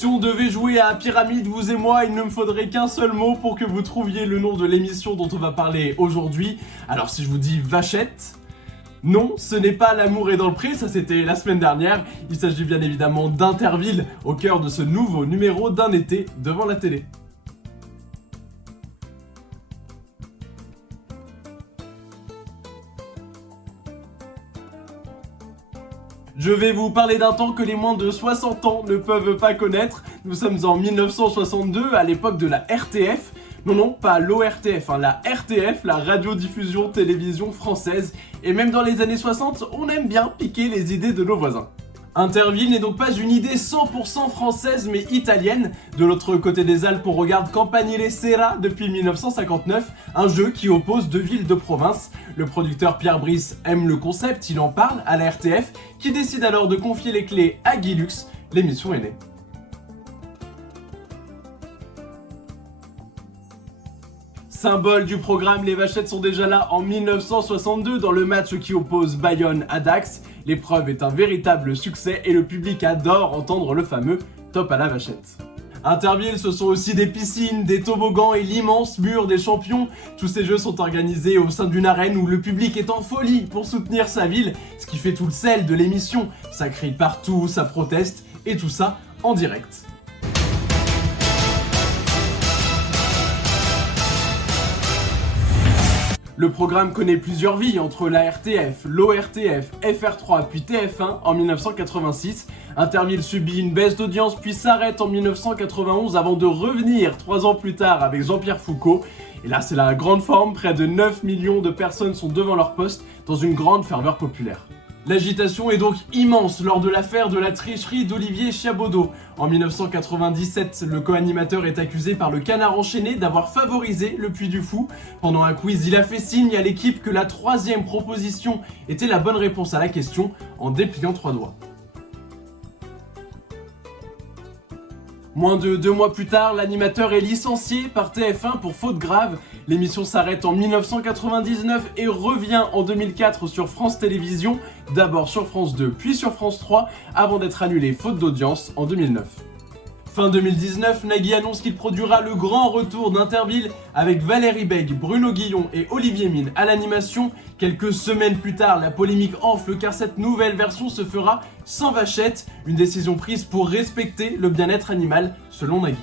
Si on devait jouer à Pyramide, vous et moi, il ne me faudrait qu'un seul mot pour que vous trouviez le nom de l'émission dont on va parler aujourd'hui. Alors si je vous dis Vachette, non, ce n'est pas L'amour est dans le pré, ça c'était la semaine dernière. Il s'agit bien évidemment d'Interville, au cœur de ce nouveau numéro d'un été devant la télé. Je vais vous parler d'un temps que les moins de 60 ans ne peuvent pas connaître. Nous sommes en 1962, à l'époque de la RTF. Non, pas l'ORTF, la RTF, la radiodiffusion télévision française. Et même dans les années 60, on aime bien piquer les idées de nos voisins. Interville n'est donc pas une idée 100% française mais italienne. De l'autre côté des Alpes, on regarde Campanile Sera depuis 1959, un jeu qui oppose deux villes de province. Le producteur Pierre Brice aime le concept, il en parle à la RTF, qui décide alors de confier les clés à Guy Lux. L'émission est née. Symbole du programme, les Vachettes sont déjà là en 1962 dans le match qui oppose Bayonne à Dax. L'épreuve est un véritable succès et le public adore entendre le fameux « Top à la Vachette ». Interville, ce sont aussi des piscines, des toboggans et l'immense mur des champions. Tous ces jeux sont organisés au sein d'une arène où le public est en folie pour soutenir sa ville, ce qui fait tout le sel de l'émission. Ça crie partout, ça proteste, et tout ça en direct. Le programme connaît plusieurs vies entre la RTF, l'ORTF, FR3 puis TF1 en 1986. Interville subit une baisse d'audience puis s'arrête en 1991 avant de revenir 3 ans plus tard avec Jean-Pierre Foucault. Et là c'est la grande forme, près de 9 millions de personnes sont devant leur poste dans une grande ferveur populaire. L'agitation est donc immense lors de l'affaire de la tricherie d'Olivier Chiabodo. En 1997, le co-animateur est accusé par le Canard enchaîné d'avoir favorisé le Puy du Fou. Pendant un quiz, il a fait signe à l'équipe que la troisième proposition était la bonne réponse à la question en dépliant 3 doigts. Moins de 2 mois plus tard, l'animateur est licencié par TF1 pour faute grave. L'émission s'arrête en 1999 et revient en 2004 sur France Télévisions, d'abord sur France 2 puis sur France 3, avant d'être annulée faute d'audience en 2009. Fin 2019, Nagui annonce qu'il produira le grand retour d'Interville avec Valérie Bègue, Bruno Guillon et Olivier Mine à l'animation. Quelques semaines plus tard, la polémique enfle car cette nouvelle version se fera sans Vachette, une décision prise pour respecter le bien-être animal selon Nagui.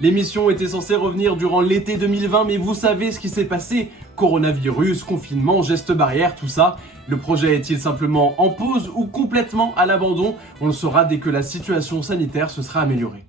L'émission était censée revenir durant l'été 2020 mais vous savez ce qui s'est passé, coronavirus, confinement, gestes barrières, tout ça. Le projet est-il simplement en pause ou complètement à l'abandon? On le saura dès que la situation sanitaire se sera améliorée.